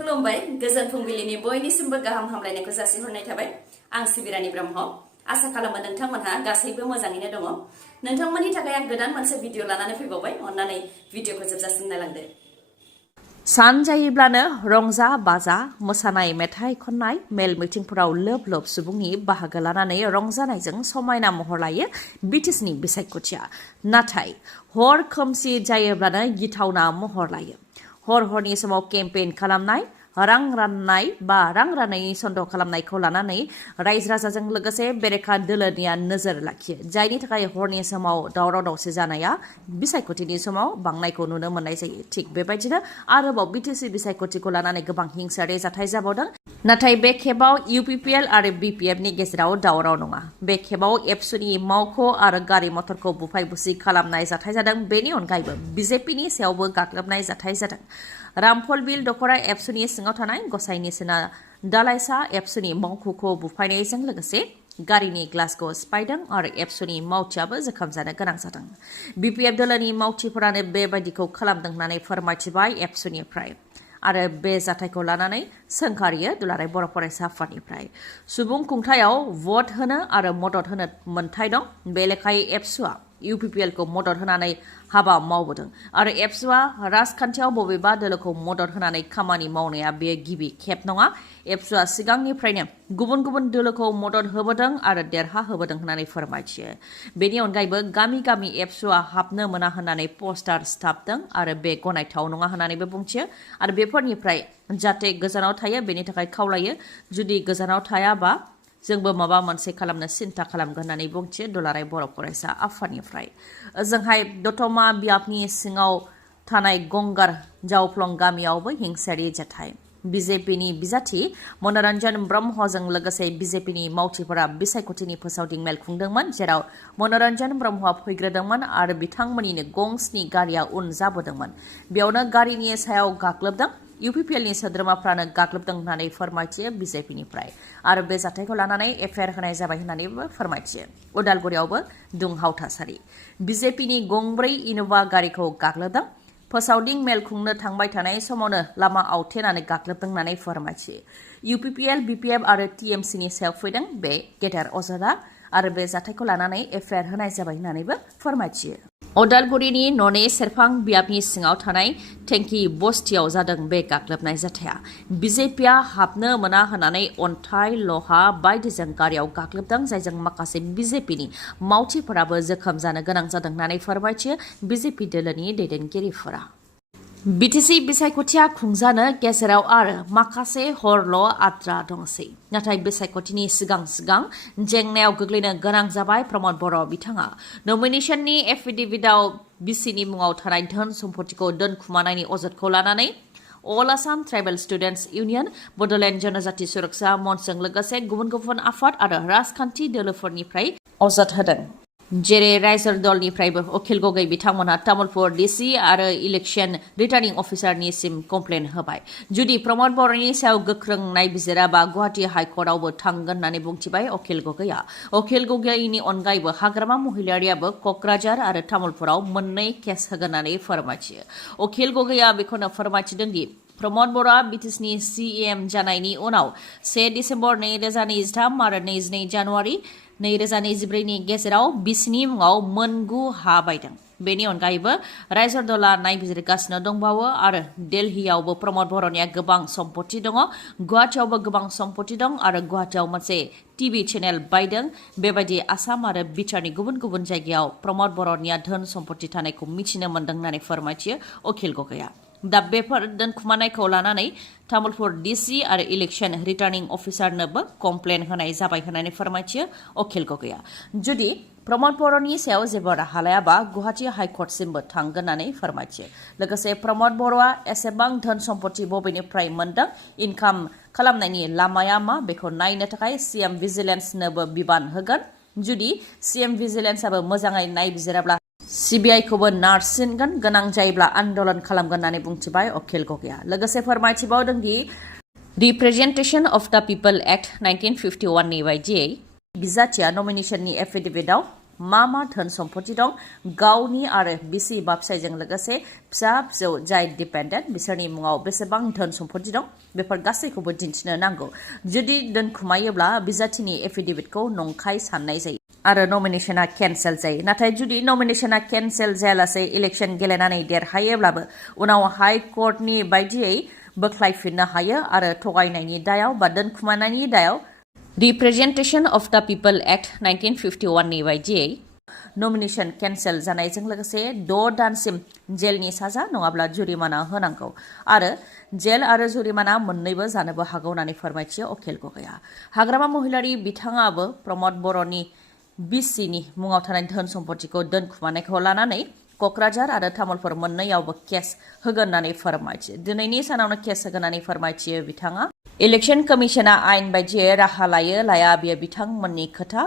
खुलुमबाय गोजोन फुंबिलिनि बयनिसिमबो गाहाम हामलायनायखौ जासिहरनाय थाबाय आं सिबिरानि ब्रह्म आसा खालामो नोंथांमोनहा गासैबो मोजाङैनो दङ नोंथांमोननि थाखाय आं गोदान मोनसे भिडिअ लानानै फैबावबाय अन्नानै भिडिअखौ जोबजासिम नायलांदो सान जायोब्लानो रंजा बाजा मोसानाय मेथाइ खननाय मेल मिटिंफोराव लोब लोब सुबुंनि बाहागो लानानै रंजानायजों समायना महर लायो बिटिसिनि बिसायख'थिया नाथाय हर खोमसि जायोब्लानो गिथावना महर लायो हरनि समाव केम्पेइन खालामनाय रां राननाय बा रां राननायनि सन्देह खालामनायखौ लानानै रायजो राजाजों लोगोसे बेरेखा दोलोनिया नोजोर लाखियो जायनि थाखाय हरनि समाव दावराव दावसि जानाया बिसायख'थिनि समाव बांनायखौ नुनो मोननाय जायो थिग बेबायदिनो आरोबाव बिटिसि बिसायख'थिखौ लानानै गोबां हिंसायारि जाथाय जाबावदों नाथाय बे खेबाव UPPL आरो BPF नि गेजेराव दावराव नङा बे खेबाव एबसुनि मावख' आरो गारि मथरखौ बुफाय बुसि खालामनाय जाथाय जादों बेनि अनगायैबो BJPनि सायावबो गाग्लोबनाय जाथाय जादों रामफल बिल दखरा एबसुनि सिङाव थानाय गसाइनि सोना दालाइसा एबसुनि मावख'खौ बुफायनायजों लोगोसे गारिनि ग्लासखौ सिफायदों आरो एबसुनि मावथियाबो जोखोम जानो गोनां जादों BPF दोलोनि मावथिफोरानो बेबायदिखौ खालामदों होननानै फोरमायथिबाय एबसुनिफ्राय आरो बे जाथायखौ लानानै सोंखारियो दुलाराय बर' फरायसा आफादनिफ्राय सुबुं खुंथायाव भट होनो आरो मदद होनो मोन्थाय दं बे लेखायै एबसुआ UPPL खौ मदद होनानै हाबा मावबोदों आरो एबसुआ राजखान्थियाव बबेबा दोलोखौ मदद होनानै खामानि मावनाया बे गिबि खेब नङा एबसुआ सिगांनिफ्रायनो गुबुन गुबुन दोलोखौ मदद होबोदों आरो देरहा होबोदों होननानै फोरमायथियो बेनि अनगायैबो गामि गामि एबसुआ हाबनो मोना होननानै पस्टार सिथाबदों आरो बे गनायथाव नङा होननानैबो बुंथियो आरो बेफोरनिफ्राय जाहाथे गोजानाव थायो बेनि थाखाय खावलायो जुदि गोजानाव थायाबा जोंबो माबा मोनसे खालामनो सिन्था खालामगोन होननानै बुंथियो दुलाराय बर' फरायसा आफादनिफ्राय ओजोंहाय दतमा बियाबनि सिङाव थानाय गंगार जावफ्लं गामियावबो हिंसायारि जाथाय BJPनि बिजाथि मनरन्जन ब्रह्मजों लोगोसे BJPनि मावथिफोरा बिसायख'थिनि फोसावदिं मेल खुंदोंमोन जेराव मनरन्जन ब्रह्मआ फैग्रोदोंमोन आरो बिथांमोननिनो गंस्नि गारिया उन जाबोदोंमोन बेयावनो गारिनि सायाव गाग्लोबदों UPPLनि सोद्रोमाफ्रानो गाग्लोबदों होननानै फोरमायथियो BJPनिफ्राय आरो बे जाथायखौ लानानै FIR होनाय जाबाय होननानैबो फोरमायथियो उदालगुरियावबो दुंहाव थासारि BJPनि गंब्रै इन'भा गारिखौ गाग्लोबदों फोसावदिं मेल खुंनो थांबाय थानाय समावनो लामा आवथेनानै गाग्लोबदों होननानै फोरमायथियो UPPL BPF आरो TMCनि सायाव फैदों बे गेदेर अजदा आरो बे जाथायखौ लानानै FIR होनाय जाबाय होननानैबो फोरमायथियो उदालगुरिनि न'ने सेरफां बियाबनि सिङाव थानाय टेंकि बस्तियाव जादों बे गाग्लोबनाय जाथाया BJPआ हाबनो मोना होननानै अन्थाइ लहा बायदिजों गारियाव गाग्लोबदों जायजों माखासे BJPनि मावथिफोराबो जोखोम जानो गोनां जादों होननानै फोरमायथियो BJP दोलोनि दैदेनगिरिफोरा बिटिसि बिसायख'थिया खुंजानो गेजेराव आरो माखासे हरल' आद्रा दंसै नाथाय बिसायख'थिनि सिगां जेंनायाव गोग्लैनो गोनां जाबाय प्रमद बर' बिथाङा नमिनेशननि एफिडेभिटआव बिसिनि मुङाव थानाय धोन सम्पथिखौ दोनखुमानायनि अजदखौ लानानै all Assam tribal students union Bodoland जनजाति सुरक्षा मन्चजों लोगोसे गुबुन गुबुन आफाद आरो राजखान्थि दोलोफोरनिफ्राय अजद होदों जेरै रायजो दलनिफ्रायबो अखिल गगै बिथांमोनहा तामुलपुर DC आरो इलेक्शन रिटार्निं अफिसारनिसिम कमप्लेन होबाय जुदि प्रमद बर'नि सायाव गोख्रों नायबिजिराबा गुवाहाटी हाइकर्टआवबो थांगोन होननानै बुंथिबाय अखिल गगैनि अनगायैबो हाग्रामा महिलारियाबो क'क्राझार आरो तामुलपुराव मोननै केस होगोन होननानै फोरमायथियो अखिल गगैया बेखौनो फोरमायथिदोंदि प्रमद बर'आ बिटिसिनि CM जानायनि उनाव 1 डिसेम्बर 2023 आरो 22 जानुवारि 2024 नि गेजेराव बिसिनि मुङाव मोनगु हा बायदों बेनि अनगायैबो रायजो दलआ नायबिजिरगासिनो दंबावो आरो दिल्लीयावबो प्रमद बर'निया गोबां सम्पति दङ गुवाहाटीयावबो गोबां सम्पति दं आरो गुवाहाटीयाव मोनसे TV चेनेल बायदों बेबायदि आसाम आरो बिटारनि गुबुन गुबुन जायगायाव प्रमद बर'निया धोन सम्पति थानायखौ मिथिनो मोन्दों होननानै फोरमायथियो अखिल गगैया दा बेफोर दोनखुमानायखौ लानानै तामुलपुर DC आरो इलेक्शन रिटार्निं अफिसारनोबो कमप्लेन होनाय जाबाय होननानै फोरमायथियो अखिल गगैया जुदि प्रमद बर'नि सायाव जेबो राहा लायाबा गुवाहाटी हाइकर्टसिमबो थांगोन होननानै फोरमायथियो लोगोसे प्रमद बर'आ एसेबां धोन सम्पति बबेनिफ्राय मोन्दों इनकाम खालामनायनि लामाया मा बेखौ नायनो थाखाय CM भिजिलेन्सनोबो बिबान होगोन जुदि CM भिजिलेन्सआबो मोजाङै नायबिजिराब्ला CBI खौबो नारसिनगोन गोनां जायोब्ला आन्दोलन खालामगोन होननानै बुंथिबाय अखिल गगैया लोगोसे फोरमायथिबावदों दि रिप्रेजेन्टेशन अफ द पिपल एक्ट 1951 नि बायदियै बिजाथिया नमिनेशननि एफिडेभिटआव मा धोन सम्पति दं गावनि आरो बिसि बा फिसायजों लोगोसे फिसा फिसौ जाय डिपेन्डेन्ट बिसोरनि मुङाव बेसेबां धोन सम्पति दं बेफोर गासैखौबो दिन्थिनो नांगौ। जुदि दोनखुमायोब्ला बिजाथिनि एफिडेभिटखौ नंखाय साननाय जायो आरो नमिनेशना केन्सेल जायो। नाथाय जुदि नमिनेशना केन्सेल जायालासे इलेक्शन गेलेनानै देरहायोब्लाबो उनाव हाइ कर्टनि बायदियै बोख्लायफिननो हायो आरो थगायनायनि दायाव बा दोनखुमानायनि दायाव रिप्रेजेन्टेशन अफ द पिपल एक्ट 1951 नि बायदियै नमिनेशन केन्सेल जानायजों लोगोसे 6 दानसिम जेलनि साजा नङाब्ला जुरिमाना होनांगौ आरो जेल आरो जुरिमाना मोन्नैबो जानोबो हागौ होननानै फोरमायथियो अखिल गगैआ। हाग्रामा महिलारि बिथाङाबो प्रमद बर'नि बिसिनि मुङाव थानाय धोन सम्पतिखौ दोनखुमानायखौ लानानै क'क्राझार आरो तामुलपुर मोन्नैयावबो केस होगोन होननानै फोरमायथियो। दिनैनि सानावनो केस होगोन होननानै फोरमायथियो बिथाङा। इलेक्शन कमिशना आयेन बायदियै राहा लायो लाया बेयो बिथांमोननि खोथा।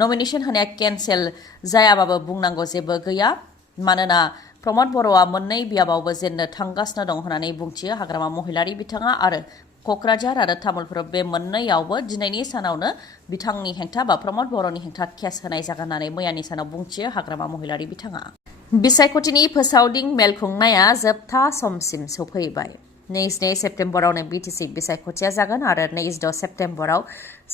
नमिनेशन होनाया केन्सेल जायाबाबो बुंनांगौ जेबो गैया मानोना प्रमद बर'आ मोन्नै बियाबावबो जेननो थांगासिनो दं होननानै बुंथियो हाग्रामा महिलारि बिथाङा आरो क'क्राझार आरो तामुलपुर बे मोन्नैयावबो दिनैनि सानावनो बिथांनि हेंथा बा प्रमद बर'नि हेंथा केस होनाय जागोन होननानै मैयानि सानाव बुंथियो हाग्रामा महिलारि बिथाङा। बिसायख'थिनि फोसावदिं मेल खुंनाया जोबथा समसिम सौफैबाय। 22 सेप्तेम्बरावनो बिटिसि बिसायख'थिया जागोन आरो 26 सेप्तेम्बराव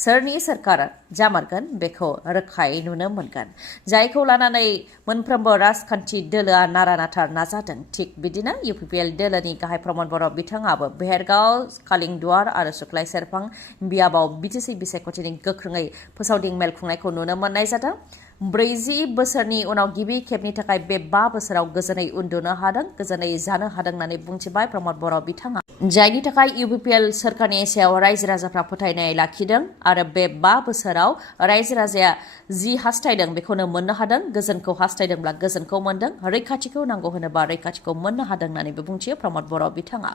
सोरनि सोरखार जामारगोन बेखौ रोखायै नुनो मोनगोन। जायखौ लानानै मोनफ्रोमबो राजखान्थि दोलोआ नारा नाथार नाजादों। थिग बिदिनो UPPL दोलोनि गाहाय प्रमद बर' बिथाङाबो बेहेरगाव, कालिंदुवार आरो सुख्लाय सेरफां बियाबाव बिटिसि बिसायख'थिनि गोख्रोङै फोसावदिं मेल खुंनायखौ नुनो मोननाय जादों। 40 बोसोरनि उनाव गिबि खेबनि थाखाय बे 5 बोसोराव गोजोनै उन्दुनो हादों, गोजोनै जानो हादों होननानै बुंथिबाय प्रमद बर' बिथाङा। जायनि थाखाय UPPL सोरखारनि सायाव रायजो राजाफ्रा फोथायनाय लाखिदों आरो बे 5 बोसोराव रायजो राजाया जि हास्थायदों बेखौनो मोननो हादों। गोजोनखौ हास्थायदोंब्ला गोजोनखौ मोनदों, रैखाथिखौ नांगौ होनोबा रैखाथिखौ मोननो हादों होननानैबो बुंथियो प्रमद बर' बिथाङा।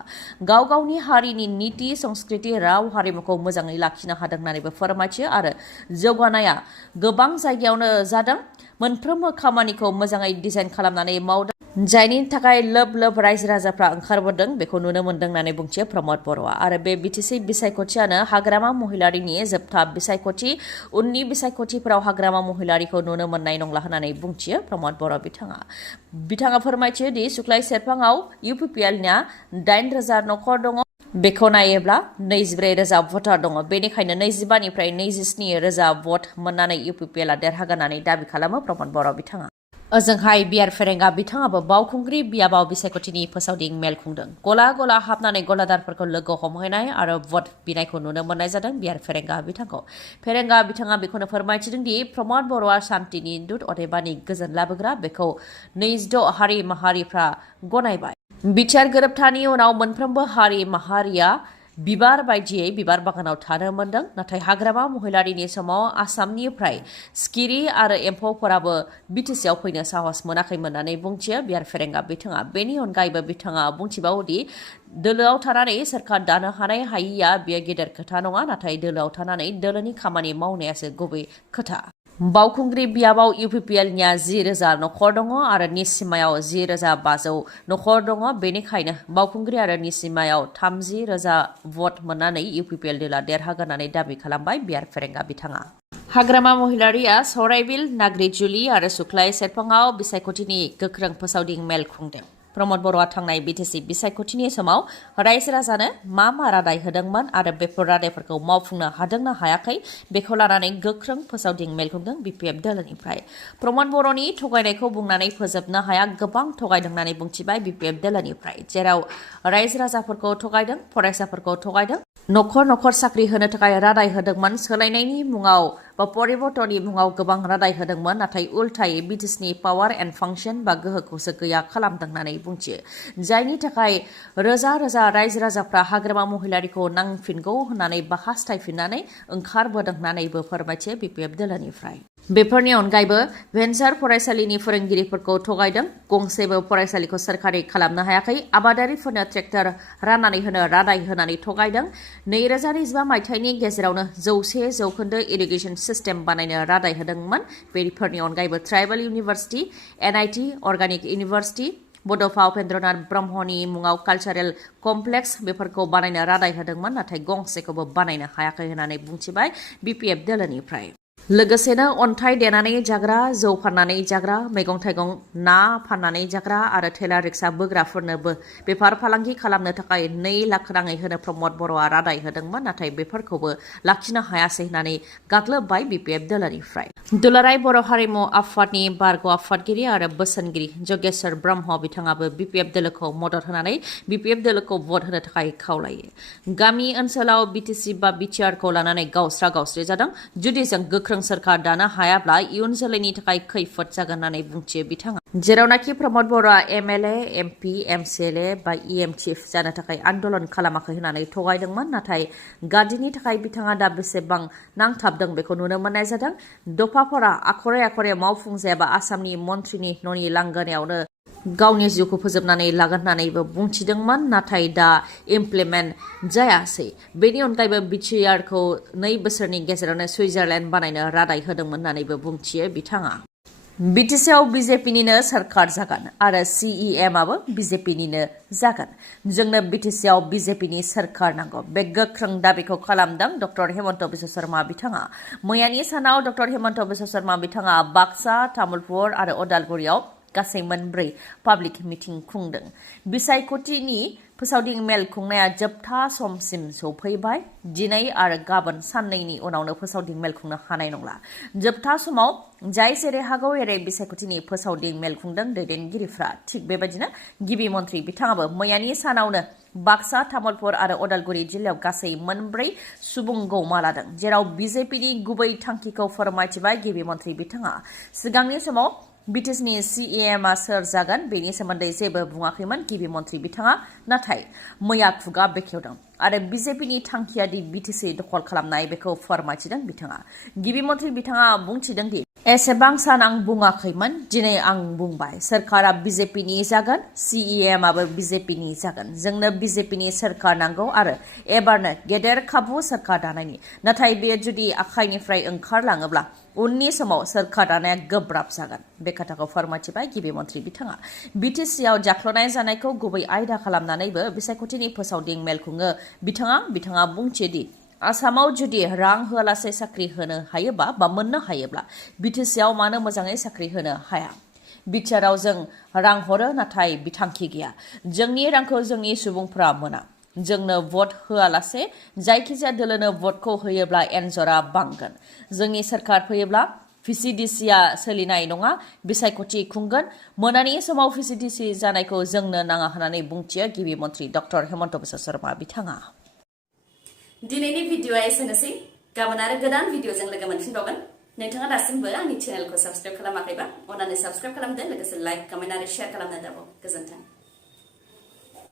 गाव गावनि हारिनि नीति संस्कृति राव हारिमुखौ मोजाङै लाखिनो हादों होननानैबो फोरमायथियो आरो जौगानाया गोबां जायगायावनो जादों। मोनफ्रोमबो खामानिखौ मोजाङै डिजाइन खालामनानै मावदों। जायनि थाखाय लोब लोब रायजो राजाफ्रा ओंखारबोदों बेखौ नुनो मोनदों होननानै बुंथियो प्रमद बर'आ आरो बे बिटिसि बिसायख'थियानो हाग्रामा महिलारिनि जोबथा बिसायख'थि। उननि बिसायख'थिफोराव हाग्रामा महिलारिखौ नुनो मोननाय नंला होननानै बुंथियो प्रमद बर' बिथाङा फोरमायथियो दि सुख्लाय सेरफाङाव UPPLनिया 8,000 नखर दङ। बेखौ नायोब्ला 24,000 भटार दङ। बेनिखायनो 25 निफ्राय 27,000 भट मोननानै UPPLआ देरहागोन होननानै दाबि खालामो प्रमद बर' बिथाङा। ओजोंहाय बिआर फेरेंगा बिथाङाबो बावखुंग्रि बियाबाव बिसायख'थिनि फोसावदिं मेल खुंदों। गला गला हाबनानै गलादारफोरखौ लोगो हमहैनाय आरो भट बिनायखौ नुनो मोननाय जादों बिआर फेरेंगा बिथांखौ। फेरेंगा बिथाङा बेखौनो फोरमायथिदों दि प्रमद बर'आ शान्तिनि दूत अदेबानि गोजोन लाबोग्रा बेखौ 26 हारि माहारिफ्रा गनायबाय। बिटिआर गोरोबथानि उनाव मोनफ्रोमबो हारि माहारिया बिबार बायदियै बिबार बागानाव थानो मोनदों। नाथाय हाग्रामा महिलारिनि समाव आसामनिफ्राय सिखिरि आरो एम्फौफोराबो बिटिसिआव फैनो साहस मोनाखैमोन होननानै बुंथियो बिआर फेरेंगा बिथाङा। बेनि अनगायैबो बिथाङा बुंथिबावोदि दोलोआव थानानै सोरखार दानो हानाय हायिया बेयो गेदेर खोथा नङा, नाथाय दोलोआव थानानै दोलोनि खामानि मावनायासो गुबै खोथा। बावखुंग्रि बियाबाव UPPLनिया 10,000 नखर दङ आरो निसिमायाव 10,500 नखर दङ। बेनिखायनो बावखुंग्रि आरो निसिमायाव 30,000 भट मोननानै UPPL दोला देरहागोन होननानै दाबि खालामबाय बिआर फेरेंगा बिथाङा। हाग्रामा महिलारिया सराइबिल, नाग्रिजुलि आरो सुख्लाय सेरफाङाव बिसायख'थिनि गोख्रों फोसावदिं मेल खुंदों। प्रमद बर'आ थांनाय बिटिसि बिसायख'थिनि समाव रायजो राजानो मा रादाय होदोंमोन आरो बेफोर रादायफोरखौ मावफुंनो हादोंना हायाखै बेखौ लानानै गोख्रों फोसावदिं मेल खुंदों BPF दोलोनिफ्राय। प्रमद बर'नि थगायनायखौ बुंनानै फोजोबनो हाया, गोबां थगायदों होननानै बुंथिबाय BPF दोलोनिफ्राय। जेराव रायजो राजाफोरखौ थगायदों, फरायसाफोरखौ थगायदों, नखर नखर साख्रि होनो थाखाय रादाय होदोंमोन, सोलायनायनि मुङाव बा परिबर्तननि मुङाव गोबां रादाय होदोंमोन, नाथाय उल्थायै बिटिसिनि पावार एन्ड फांसन बा गोहोखौसो गैया खालामदों होननानै बुंथियो। जायनि थाखाय रोजा रोजा रायजो राजाफ्रा हाग्रामा महिलारिखौ नांफिनगौ होननानै बा हास्थायफिननानै ओंखारबोदों होननानैबो फोरमायथियो BPF दोलोनिफ्राय। बेफोरनि अनगायैबो भेन्सार फरायसालिनि फोरोंगिरिफोरखौ थगायदों, गंसेबो फरायसालिखौ सोरखारि खालामनो हायाखै, आबादारिफोरनो ट्रेक्टर राननानै होनो रादाय होनानै थगायदों, 2025 मायथाइनि गेजेरावनो 100% इरिगेसन सिस्टेम बानायनो रादाय होदोंमोन। बेफोरनि अनगायैबो tribal university, NIT, organic university, Bodofa Upendranath ब्रह्मनि मुङाव कालचारेल कमप्लेक्स बेफोरखौ बानायनो रादाय होदोंमोन, नाथाय गंसेखौबो बानायनो हायाखै होननानै बुंथिबाय BPF दोलोनिफ्राय। लोगोसेनो अन्थाइ देनानै जाग्रा, जौ फाननानै जाग्रा, मैगं-थाइगं, ना फाननानै जाग्रा आरो थेला रिक्सा बोग्राफोरनोबो बेफार फालांगि खालामनो थाखाय 2 लाख राङै होनो प्रमद बर'आ रादाय होदोंमोन। नाथाय बेफोरखौबो लाखिनो हायासै होननानै गाग्लोबबाय BPF दोलोनिफ्राय। दुलाराय बर' हारिमु आफादनि बारग' आफादगिरि आरो बोसोनगिरि जगेश्वर ब्रह्म बिथाङाबो BPF दोलोखौ मदद होनानै BPF दोलोखौ भट होनो थाखाय खावलायो। गामि ओनसोलाव BTC बा BTR खौ लानानै गावस्रा-गावस्रि जादों। जुदि जों गोख्रों सोरखार दानो हायाब्ला इयुन जोलैनि थाखाय खैफोद जागोन होननानै बुंथियो बिथाङा। जेरावनाखि प्रमद बर'आ MLA, MP, MCLA बा EM चिफ जानो थाखाय आन्दोलन खालामाखै होननानै थगायदोंमोन। नाथाय गादिनि थाखाय बिथाङा दा बेसेबां नांथाबदों बेखौ नुनो मोननाय जादों। दफाफोरा आखरे मावफुंजायाबा आसामनि मन्थ्रिनि न'नि लांगोनायावनो गावनि जिउखौ फोजोबनानै लागोन होननानैबो बुंथिदोंमोन। नाथाय दा इमप्लिमेन्ट जायासै। बेनि अनगायैबो BTR खौ 2 बोसोरनि गेजेरावनो सुइजारलेण्ड बानायनो रादाय होदोंमोन होननानैबो बुंथियो बिथाङा। BTCआव BJPनिनो सोरखार जागोन आरो CEMआबो BJPनिनो जागोन। जोंनो BTCआव BJPनि सोरखार नांगौ। बे गोख्रों दाबिखौ खालामदों डक्टर हेमन्त बिश्व शर्मा बिथाङा। मैयानि सानाव डक्टर हेमन्त बिश्व शर्मा बिथाङा बाक्सा, तामुलपुर आरो अदालगुरियाव गासै 4 पाब्लिक मिटिं खुंदों। बिसायख'थिनि फोसावदिं मेल खुंनाया जोबथा समसिम सौफैबाय। दिनै आरो गाबोन साननैनि उनावनो फोसावदिं मेल खुंनो हानाय नंला। जोबथा समाव जाय जेरै हागौ एरै बिसायख'थिनि फोसावदिं मेल खुंदों दैदेनगिरिफ्रा। थिग बेबायदिनो गिबि मन्थ्रि बिथाङाबो मैयानि सानावनो बाक्सा, तामुलपुर आरो अदालगुरि जिल्लायाव गासै 4 सुबुं गौमा लादों। जेराव BJPनि गुबै थांखिखौ फोरमायथिबाय गिबि मन्थ्रि बिथाङा। सिगांनि समाव BTCनि CEMआ सोर जागोन बेनि सोमोन्दै जेबो बुङाखैमोन गिबि मन्थ्रि बिथाङा। नाथाय मैया खुगा बेखेवदों आरो BJPनि थांखिया दि BTC दखल खालामनाय बेखौ फोरमायथिदों बिथाङा। गिबि मन्थ्रि बिथाङा बुंथिदों दि एसेबां सान आं बुङाखैमोन, दिनै आं बुंबाय। सोरखारा BJPनि जागोन, CEMआबो BJPनि जागोन। जोंनो BJPनि सोरखार नांगौ आरो एबारनो गेदेर खाबु सोरखार दानायनि। नाथाय बेयो जुदि आखाइनिफ्राय ओंखारलाङोब्ला उननि समाव सोरखार दानाया गोब्राब जागोन। बे खोथाखौ फोरमायथिबाय गिबि मन्थ्रि बिथाङा। BTCआव जाख्ल'नाय जानायखौ गुबै आयदा खालामनानैबो बिसायख'थिनि फोसावदिं मेल खुङो बिथाङा बुंथियो दि आसामाव जुदि रां होआलासे साख्रि होनो हायोबा बा मोननो हायोब्ला BTCआव मानो मोजाङै साख्रि होनो हाया। बिटिआरआव जों रां हरो नाथाय बिथांखि गैया। जोंनि रांखौ जोंनि सुबुंफोरा मोना। जोंनो भट होआलासे जायखिजाया दोलोनो भटखौ होयोब्ला एन्जरा बांगोन। जोंनि सोरखार फैयोब्ला VCDCआ सोलिनाय नङा। बिसायख'थि खुंगोन। मोनानि समाव VCDC जानायखौ जोंनो नाङा होननानै बुंथियो गिबि मन्थ्रि डक्टर हेमन्त बिश्व शर्मा बिथाङा। दिनैनि भिडिअआ एसेनोसै। गाबोन आरो गोदान भिडिअजों लोगो मोनफिनबावगोन। नोंथाङा दासिमबो आंनि चेनेलखौ साबस्क्राइब खालामाखैबा अन्नानै साबस्क्राइब खालामदो। लोगोसे लाइक, कमेन्ट आरो शेयार खालामनो दाबाव। गोजोन्थों।